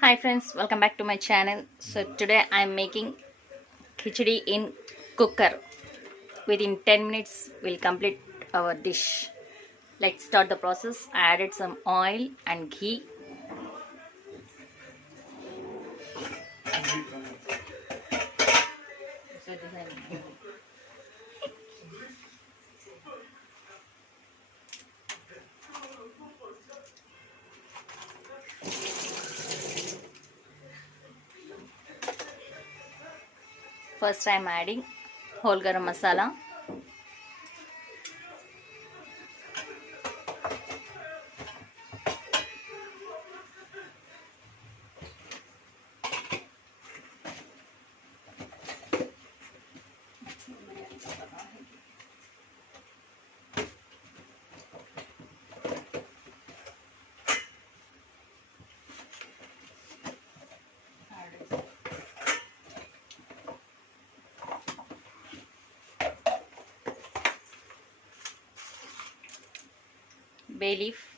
Hi friends, welcome back to my channel. So today I am making khichidi in cooker. Within 10 minutes we'll complete our dish. Let's start the process. I added some oil and ghee. First I am adding whole garam masala. Bay leaf.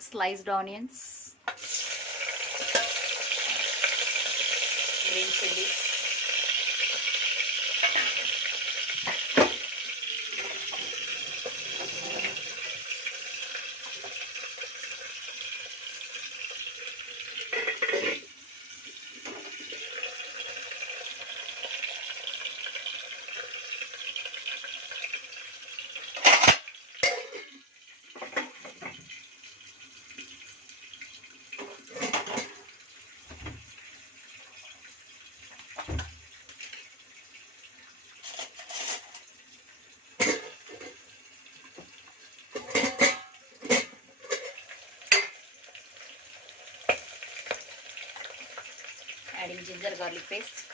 Sliced onions, green chilies, adding ginger garlic paste.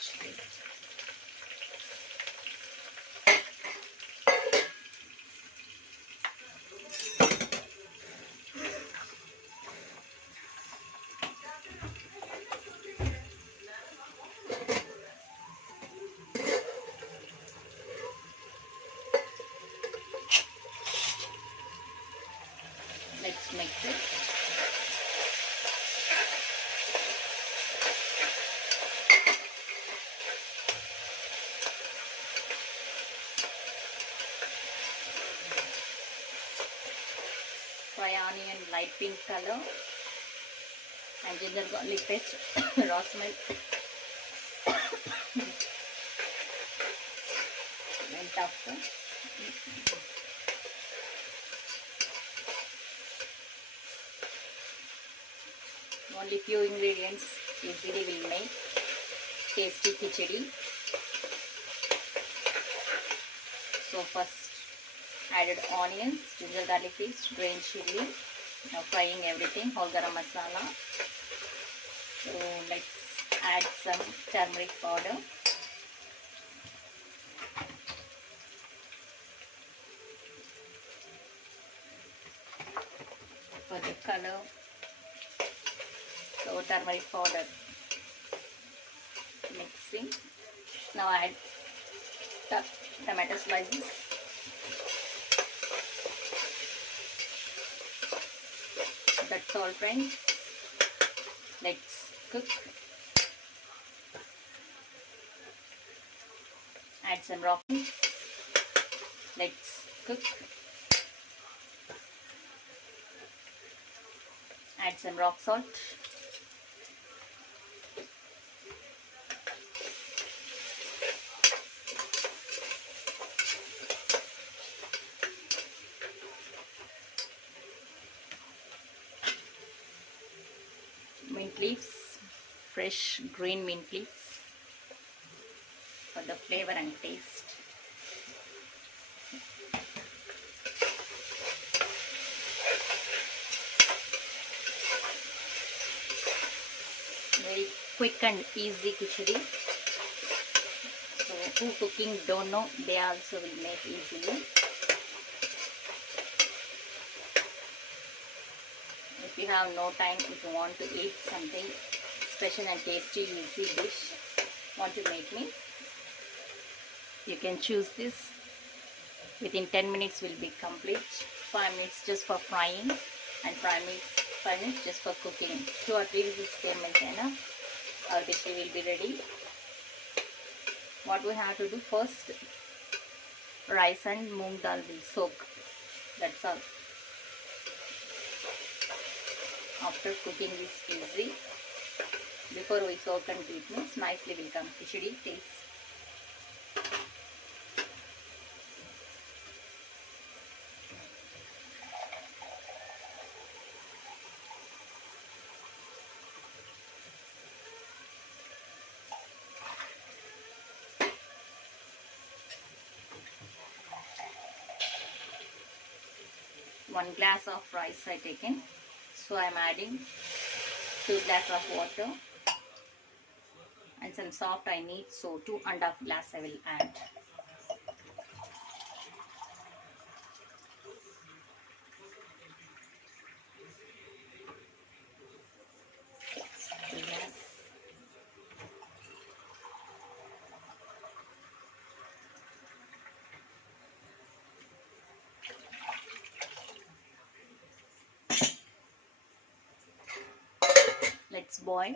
Let's mix it. Fry onion light pink color and ginger garlic paste raw smell went after. Only few ingredients easily will make tasty khichdi. So first added onions, ginger garlic paste, green chili. Now frying everything, whole garam masala. So let's add some turmeric powder. For the color, so turmeric powder. Mixing. Now add tomato slices. That's all friends. Let's cook. Add some raw meat. Let's cook. Add some rock salt. mint leaves, fresh green mint leaves for the flavor and taste. Very quick and easy khichdi. So who cooking don't know, they also will make easily. If you have no time, if you want to eat something special and tasty, easy dish, want to make me, you can choose this. Within 10 minutes will be complete. 5 minutes just for frying and 5 minutes just for cooking. 2 or 3 whistles came enough. Our dish will be ready. What we have to do first, rice and moong dal will soak. That's all. After cooking is easy. Before we soak and eat means nicely will come khichdi taste. One glass of rice I taken, so I am adding 2 glasses of water and some salt I need, so 2.5 glass I will add. Let's boil.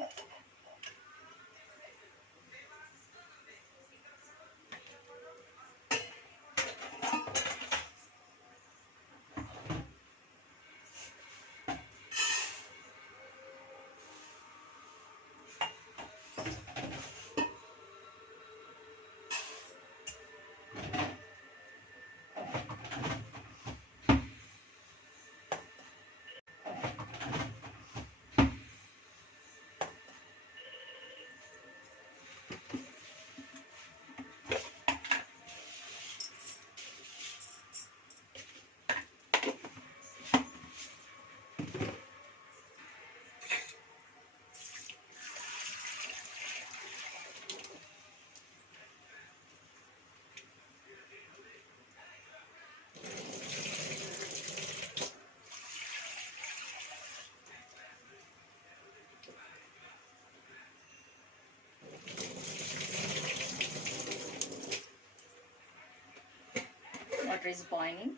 Water is boiling.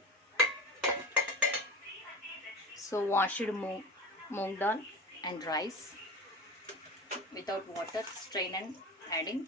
So washed moong dal and rice without water, strain and adding.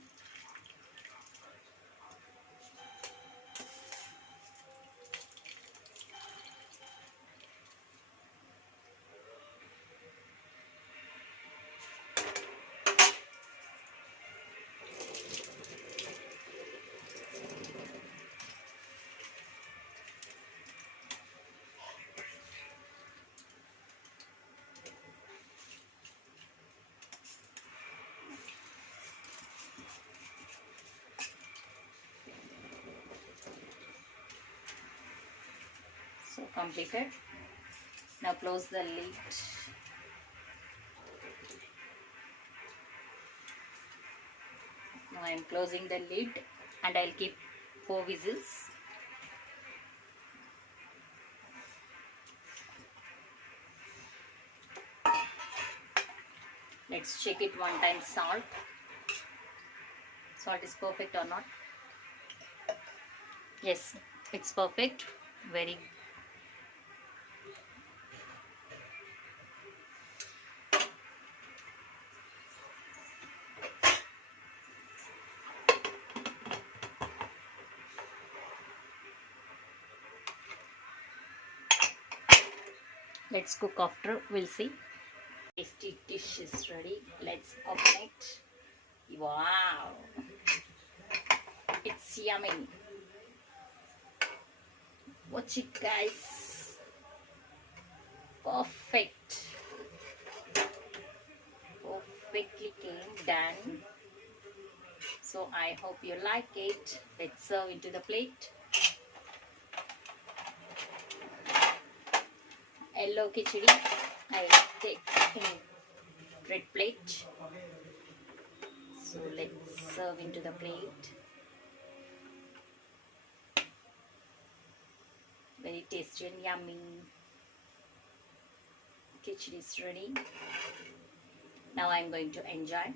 So completed. Now close the lid. Now I am closing the lid and I'll keep 4 whistles. Let's check it one time. Salt is perfect or not. Yes, it's perfect. Very let's cook after, we'll see. Tasty dish is ready. Let's open it. Wow, it's yummy. Watch it, guys. Perfect. I hope you like it. Let's serve into the plate. Yellow khichdi I take in red plate. So let's serve into the plate. Very tasty and yummy. Khichdi is ready. Now I'm going to enjoy.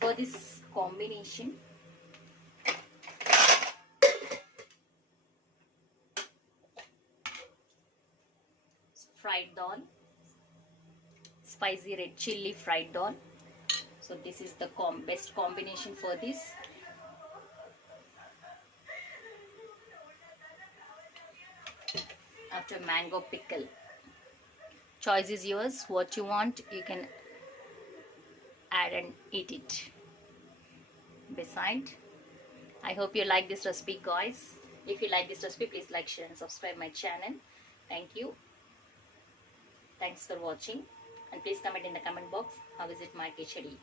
For this combination, fried dal, spicy red chili fried dal. So this is the best combination for this. After mango pickle. Choice is yours. What you want, you can add and eat it. Beside, I hope you like this recipe, guys. If you like this recipe, please like, share and subscribe my channel. Thank you. Thanks for watching. And please comment in the comment box how is it my khichdi.